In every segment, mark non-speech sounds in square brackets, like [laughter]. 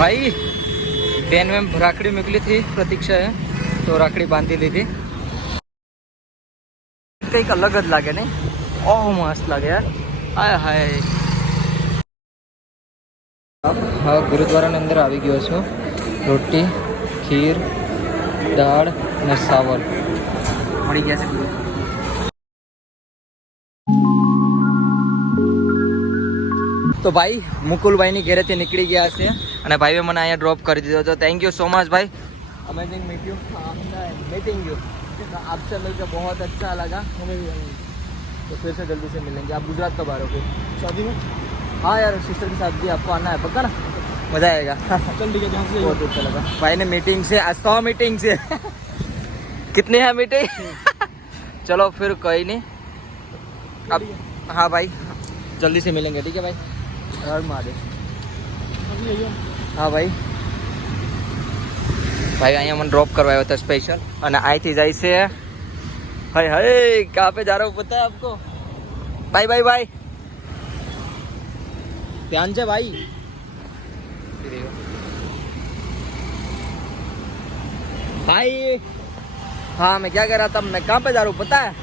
ભાઈ, બેન મેમ રાખડી મોકલી હતી, પ્રતીક્ષાએ, તો રાખડી બાંધી લીધી. કંઈક અલગ જ લાગે ને? ઓહ, મસ્ત લાગે યાર. હાય હાય. હા, ગુરુદ્વારાની અંદર આવી ગયો છું. રોટી, ખીર, દાળ અને સાવર. મળી ગયા છે ગુરુ. તો ભાઈ મુકુલભાઈની ઘરેથી નીકળી ગયા છે અને ભાઈએ મને અહીંયા ડ્રોપ કરી દીધો તો થેન્ક યુ સો મચ ભાઈ amazing meet you meeting you आपसे मिलकर बहुत अच्छा लगा हमें भी तो फिर से जल्दी से मिलेंगे आप गुजरात कब आ रहे हो शादी में हाँ यार सिस्टर के साथ भी आपको आना है पक्का ना मज़ा आएगा चल ठीक है जहाँ से बहुत अच्छा लगा भाई ने मीटिंग से आज सौ मीटिंग से कितने हैं मीटिंग चलो फिर कोई नहीं अब हाँ भाई जल्दी से मिलेंगे ठीक है भाई हर महादेव अभी आइए હા ભાઈ ભાઈ અહીંયા મને ડ્રોપ કરવા આવ્યો था स्पेशल અને અહીંથી જાય છે હાય હાય कहाँ पे जा रहा हूँ पता है आपको बाय बाय बाय ध्यान से भाई भाई हाँ मैं क्या कह रहा था मैं कहाँ पे जा रहा हूँ पता है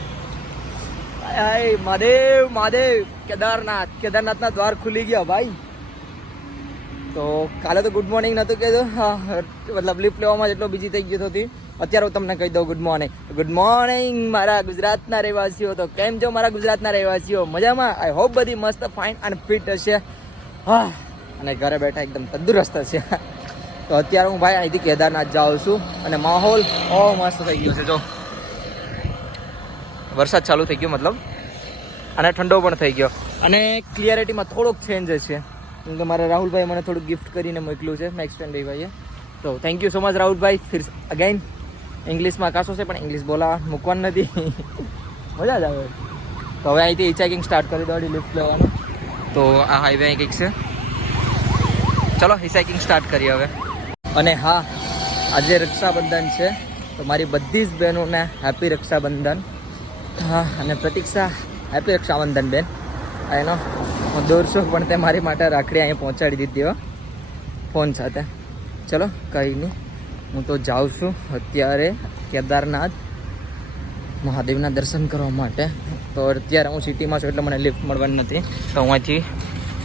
મહાદેવ મહાદેવ, કેદારનાથ, કેદારનાથના દ્વાર ખુલી ગયા ભાઈ. તો કાલે તો ગુડ મોર્નિંગ નહોતું કહેતું મતલબ લિફ્ટ લેવામાં જેટલો બીજી થઈ ગયો હતી અત્યારે હું તમને કહી દઉં ગુડ મોર્નિંગ ગુડ મોર્નિંગ મારા ગુજરાતના રહેવાસીઓ. તો કેમ છો મારા ગુજરાતના રહેવાસીઓ? મજામાં? આઈ હોપ બધી મસ્ત ફાઇન અને ફિટ હશે. હા, અને ઘરે બેઠા એકદમ તંદુરસ્ત હશે. તો અત્યારે હું ભાઈ અહીંથી કેદારનાથ જાઉં છું. અને માહોલ બહુ મસ્ત થઈ ગયો છે, જો. વરસાદ ચાલુ થઈ ગયો મતલબ. અને ઠંડો પણ થઈ ગયો. અને ક્લિયરિટીમાં થોડોક ચેન્જ છે. કેમ કે મારા રાહુલભાઈ મને થોડુંક ગિફ્ટ કરીને મોકલ્યું છે મેક્સ ભાઈએ. તો થેન્ક યુ સો મચ રાહુલભાઈ. ફિર અગેન ઇંગ્લિશમાં કાશો છે પણ ઇંગ્લિશ બોલા મૂકવાનું નથી. [laughs] મજા જ આવે. તો હવે અહીંથી ચેકિંગ સ્ટાર્ટ કરી દોડી લિફ્ટ લેવાનું. તો આ હાઈવે અહીં કંઈક છે. ચલો હિસાઇકિંગ સ્ટાર્ટ કરીએ હવે. અને હા આજે રક્ષાબંધન છે. તો મારી બધી જ બહેનોને હેપી રક્ષાબંધન. હા, અને પ્રતીક્ષા એક રક્ષાબંધન બેન. એનો હું દોરસો પણ તે મારી માટે રાખડી અહીં પહોંચાડી દીધી હો. ફોન સાથે. ચલો, કંઈ નહીં. હું તો જાઉં છું અત્યારે કેદારનાથ મહાદેવના દર્શન કરવા માટે. તો અત્યારે હું સિટીમાં છું, એટલે મને લિફ્ટ મળવાની નથી. તો હું અહીંથી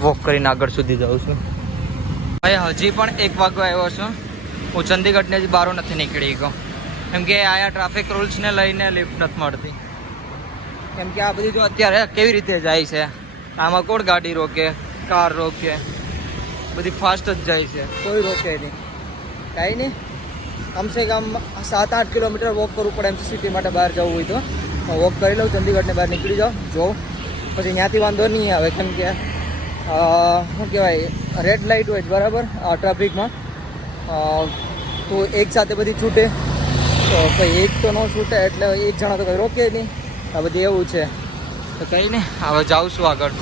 વોક કરીને આગળ સુધી જાઉં છું. ભાઈ, હજી પણ એક વાગ્યો આવ્યો છું. હું ચંદીગઢને જ બહાર નથી નીકળી ગયો. કેમ કે આયા ટ્રાફિક રૂલ્સને લઈને લિફ્ટ નથી મળતી. કેમ કે આ બધી જો અત્યારે કેવી રીતે જાય છે? આમાં કોણ ગાડી રોકે? કાર રોકે? બધી ફાસ્ટ જ જાય છે. કોઈ રોકે નહીં. કાંઈ નહીં. કમસે કમ સાત આઠ કિલોમીટર વોક કરવું પડે એમ સિટી માટે બહાર જવું હોય તો. વોક કરી લઉં, ચંદીગઢને બહાર નીકળી જાઉં, જોઉં. પછી ત્યાંથી વાંધો નહીં આવે, કેમ કે શું કહેવાય રેડ લાઇટ હોય બરાબર? ટ્રાફિકમાં તો એક સાથે બધી છૂટે. તો કંઈ એક તો ન છૂટે, એટલે એક જણા તો કંઈ રોકે નહીં. આ બધી એવું છે. તો કંઈ નહીં હવે જાઉં છું આગળ.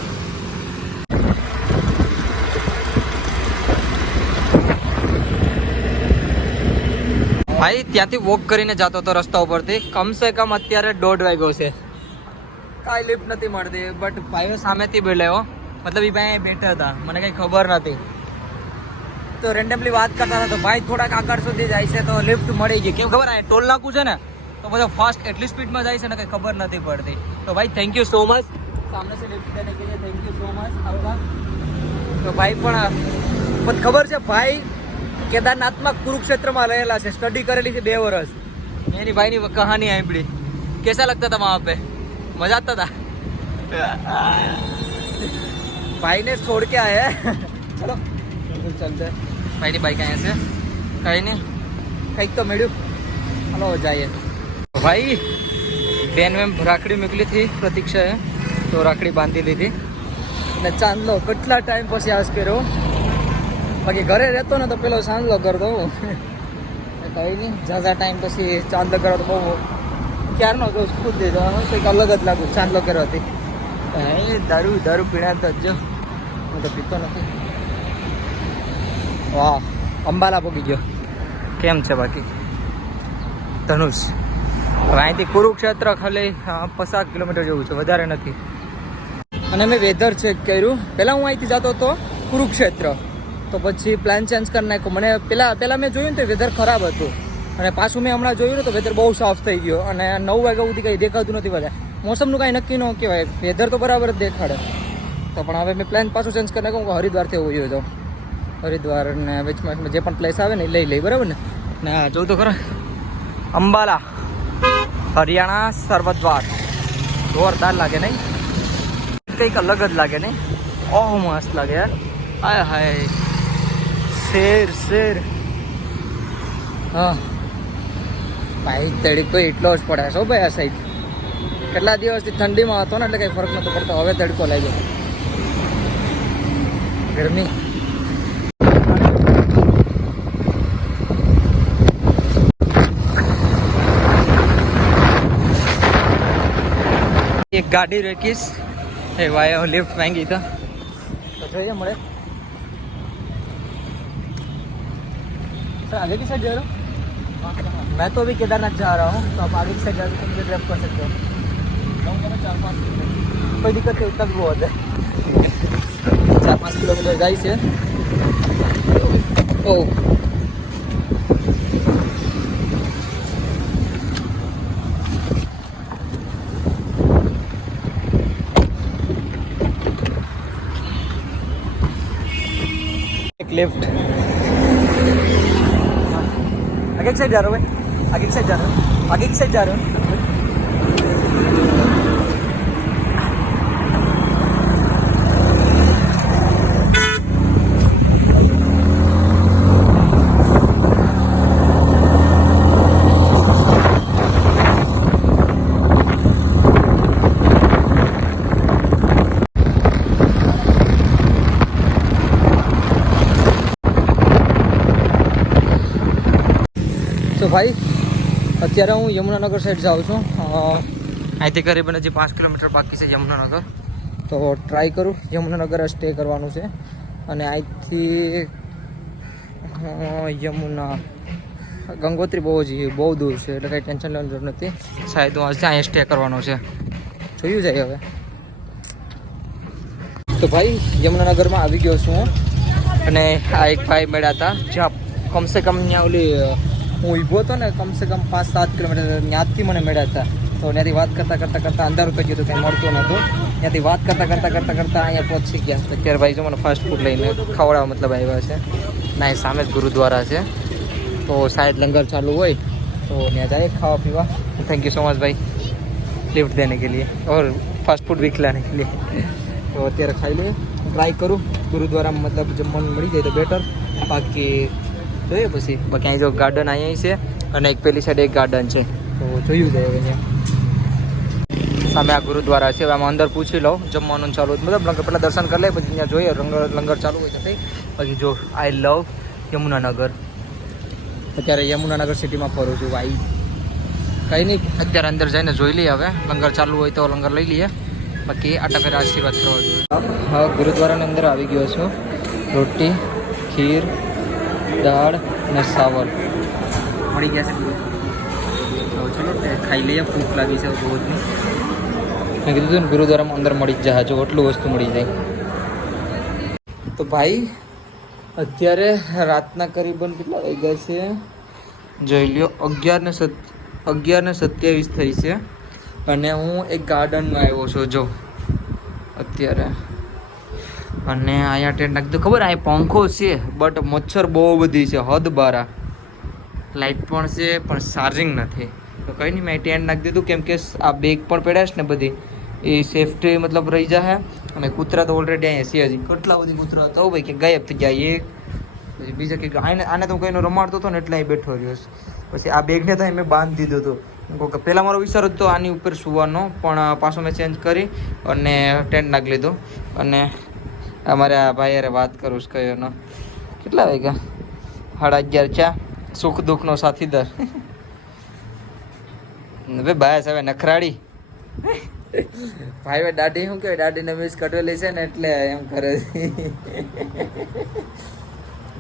ભાઈ, ત્યાંથી વોક કરીને જતો હતો રસ્તા ઉપરથી. કમસે કમ અત્યારે દોઢ વાગ્યો છે. કાંઈ લિફ્ટ નથી મળતી બટ ભાઈઓ સામેથી બોલ્યો મતલબ એ ભાઈ બેઠા હતા. મને કંઈ ખબર નથી. તો રેન્ડમલી વાત કરતા હતા, તો ભાઈ થોડાક આગળ સુધી જાય છે, તો લિફ્ટ મળી ગઈ. કેમ ખબર આ ટોલ નાકું છે ને? તો બધા ફાસ્ટ એટલી સ્પીડમાં જાય છે ને કંઈ ખબર નથી પડતી. તો ભાઈ થેન્ક યુ સો મચ સામને સે lift thank you so much આવવા તો ભાઈ પણ ખબર છે ભાઈ કેદારનાથમાં કુરુક્ષેત્રમાં રહેલા છે સ્ટડી કરેલી છે બે વર્ષ એની ભાઈની કહાની સાંભળી. કેસા લગતા તમા આપે? મજા આવતા હતા ભાઈને છોડ કે આયા ચલો. ચલતે ભાઈની બાઈક અહીંયા છે. કંઈ નહીં. કંઈક તો મળ્યું. હલો જઈએ. ભાઈ, બેન મેમ રાખડી મોકલી હતી પ્રતીક્ષાએ, તો રાખડી બાંધી લીધી. ને ચાંદલો કેટલા ટાઈમ પછી આશ કર્યો? બાકી ઘરે રહેતો ને તો પેલો ચાંદલો કરતો કઈ નહીં ઝાઝા ટાઈમ પછી ચાંદલો કરો તો બહુ ક્યારનો જો ખુદ દીધો કંઈક અલગ જ લાગુ ચાંદલો કરવાથી એ દારૂ દારૂ પીણા તો જો. હું તો પીતો નથી. વાહ, અંબાલા પોગી ગયો. કેમ છે બાકી? ધનુષ. અહીંથી કુરુક્ષેત્ર ખાલી પચાસ કિલોમીટર જેવું છે, વધારે નથી. અને મેં વેધર ચેક કર્યું. પહેલાં હું અહીંથી જતો હતો કુરુક્ષેત્ર. તો પછી પ્લાન ચેન્જ કરી નાખ્યો. મને પહેલાં પહેલાં મેં જોયું ને તો વેધર ખરાબ હતું. અને પાછું મેં હમણાં જોયું ને તો વેધર બહુ સાફ થઈ ગયો. અને નવ વાગ્યા સુધી કંઈ દેખાતું નથી બધા મોસમનું કાંઈ નક્કી ન કહેવાય. વેધર તો બરાબર જ દેખાડે. તો પણ હવે મેં પ્લાન પાછું ચેન્જ કરી નાખ્યું. હું હરિદ્વારથી ગયો જાઉં હરિદ્વાર ને વચમાં જે પણ પ્લેસ આવે ને એ લઈ લઈ, બરાબર ને? ના જોઉં તો ખરા. અંબાલા. હરિયાણા સર્વદ્વાર. જોરદાર લાગે નહીં? કંઈક અલગ જ લાગે નહીં? ઓહ, મસ્ત લાગે યાર. Hi hi. શેર શેર. હા. ભાઈ, તડકો એટલો જ પડે છો ભાઈ આ સાઈડ કેટલા દિવસથી ઠંડીમાં હતો ને એટલે કંઈ ફરક નહોતો પડતો. હવે તડકો લાગ્યો. ગરમી. એક ગાડી રેકીશ એ ભાઈ હું લિફ્ટ માંગી તો तो જોઈએ મળે सर आगे की साइड जा रहा हूँ मैं तो अभी केदारनाथ जा रहा हूँ तो आप आगे की साइड जा तो मुझे ड्राइव कर सकते हो कोई दिक्कत नहीं उतना भी बहुत है चार पाँच किलोमीटर जाइए से ओ एक लिफ्ट आगे की साइड जा रहे हो भाई आगे की साइड जा रहे हो आगे की साइड जा रहे हो ભાઈ અત્યારે હું યમુનાનગર સાઈડ જાઉં છું. અહીંથી કરીબન હજી પાંચ કિલોમીટર બાકી છે યમુનાનગર. તો ટ્રાય કરું. યમુનાનગર સ્ટે કરવાનું છે. અને અહીંથી યમુના ગંગોત્રી બહુ જ બહુ દૂર છે એટલે કંઈ ટેન્શન લેવાની જરૂર નથી. શાયદ હું આજે અહીંયા સ્ટે કરવાનો છે. જોયું જાય હવે. તો ભાઈ યમુનાનગરમાં આવી ગયો છું હું. અને આ એક ભાઈ મળ્યા હતા. જ્યાં કમસે કમ ત્યાં ઓલી હું ઊભો હતો ને કમસે કમ પાંચ સાત કિલોમીટર ત્યાંથી મને મળ્યા હતા તો ત્યાંથી વાત કરતાં કરતાં કરતાં અંધારું થઈ ગયું હતું કંઈ મળતું નહોતું ત્યાંથી વાત કરતાં કરતાં કરતાં કરતાં અહીંયા પહોંચી ગયા અત્યારે ભાઈ જો મને ફાસ્ટ ફૂડ લઈને ખવડાવવા મતલબ આવ્યા છે ના એ સામે જ ગુરુદ્વારા છે તો શાયદ લંગર ચાલુ હોય તો ત્યાં જાય ખાવા પીવા થેન્ક યુ સો મચ ભાઈ लिफ्ट देने के लिए और फास्ट फूड भी खिलाने के लिए તો અત્યારે ખાઈ લઈએ ટ્રાય કરું ગુરુદ્વારામાં મતલબ જમવાનું મળી જાય તો બેટર બાકી જોઈએ પછી. બાકી અહીં જો ગાર્ડન અહીંયા છે અને એક પેલી સાઈડ એક ગાર્ડન છે. તો જોયું જાય હવે સામે આ ગુરુદ્વારા છે આમાં અંદર પૂછી લઉં જમવાનું ચાલુ મતલબ લંગર પહેલાં દર્શન કરી લે પછી અહીંયા જોઈએ લંગર લંગર ચાલુ હોય તો બાકી જો આઈ લવ યમુનાનગર. અત્યારે યમુનાનગર સિટીમાં ફરું છું ભાઈ. કંઈ નહીં અત્યારે અંદર જઈને જોઈ લઈએ હવે. લંગર ચાલુ હોય તો લંગર લઈ લઈએ. બાકી આટા ફેર આશીર્વાદ કરવા જોઈએ. હા ગુરુદ્વારાની અંદર આવી ગયો છું. રોટી ખીર દાળ અને સાવર. મળી ગયા છે તો ચલો ખાઈ લઈએ ભૂખ લાગી છે બહુ જ મેં કીધું હતું ને ગુરુદ્વારામાં અંદર મળી જ જાય જો એટલું વસ્તુ મળી જાય. તો ભાઈ અત્યારે રાતના કરીબન કેટલા વાગ્યા છે? જોઈ લ્યો અગિયાર ને સત અગિયાર ને સત્યાવીસ થઈ છે. અને હું એક ગાર્ડનમાં આવ્યો છું જો અત્યારે. અને અહીંયા ટેન્ટ નાખી. દીધું ખબર અહીંયા પંખો છે બટ મચ્છર બહુ બધી છે, હદ બારા. લાઇટ પણ છે, પણ ચાર્જિંગ નથી. તો કંઈ નહીં, મેં ટેન્ટ નાખી દીધું, કેમ કે આ બેગ પણ પહેરાશ ને બધી. એ સેફટી મતલબ રહી જાય અને કૂતરા તો ઓલરેડી અહીંયા છે હજી કેટલા બધી કૂતરા હતા ભાઈ, કે ગાયબ થઈ જાય એક. પછી બીજા કે આને આને તો કંઈનો રમાડતો હતો ને એટલે અહીં બેઠો રહ્યો પછી આ બેગને તો મેં બાંધી દીધો હતો. પહેલાં મારો વિચાર હતો આની ઉપર સુવાનો, પણ પાછો મેં ચેન્જ કરી અને ટેન્ટ નાખી લીધો. અને અમારે આ ભાઈ અરે વાત કરું કયો એનો કેટલા વાગ્યા? સાડા અગિયાર ચા. સુખ દુઃખનો સાથીદાર. હવે ભાઈ હવે નખરાડી ભાઈ દાઢી શું કહેવાય? દાઢીને મિસ કટેલી છે ને એટલે એમ કરે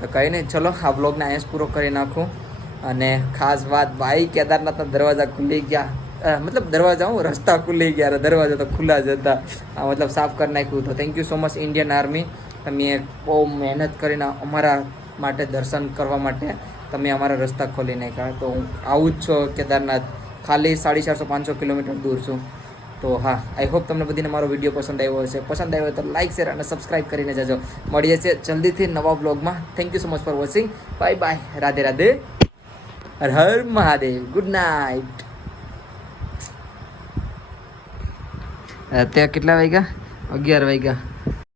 તો કંઈ નહીં, ચલો, આ બ્લોગને અહીંયા પૂરો કરી નાખું. અને ખાસ વાત, ભાઈ, કેદારનાથના દરવાજા ખુલી ગયા. મતલબ દરવાજા હું, રસ્તા ખુલી ગયા, દરવાજા તો ખુલ્લા જ હતા. મતલબ સાફ કરી નાખ્યું તો thank you so much Indian Army તમે બહુ મહેનત કરીને અમારા માટે દર્શન કરવા માટે તમે અમારા રસ્તા ખોલી નાખ્યા. તો હું આવું જ છું કેદારનાથ. ખાલી સાડી ચારસો પાંચસો કિલોમીટર દૂર છું. તો હા આઈ હોપ તમને બધીને મારો વીડિયો પસંદ આવ્યો હશે. પસંદ આવ્યો તો લાઇક શેર અને સબસ્ક્રાઇબ કરીને જજો. મળીએ છીએ જલ્દીથી નવા બ્લોગમાં thank you so much for watching bye bye Radhe Radhe. Har Har Mahadev. Good night અત્યારે કેટલા વાગ્યા? અગિયાર વાગ્યા.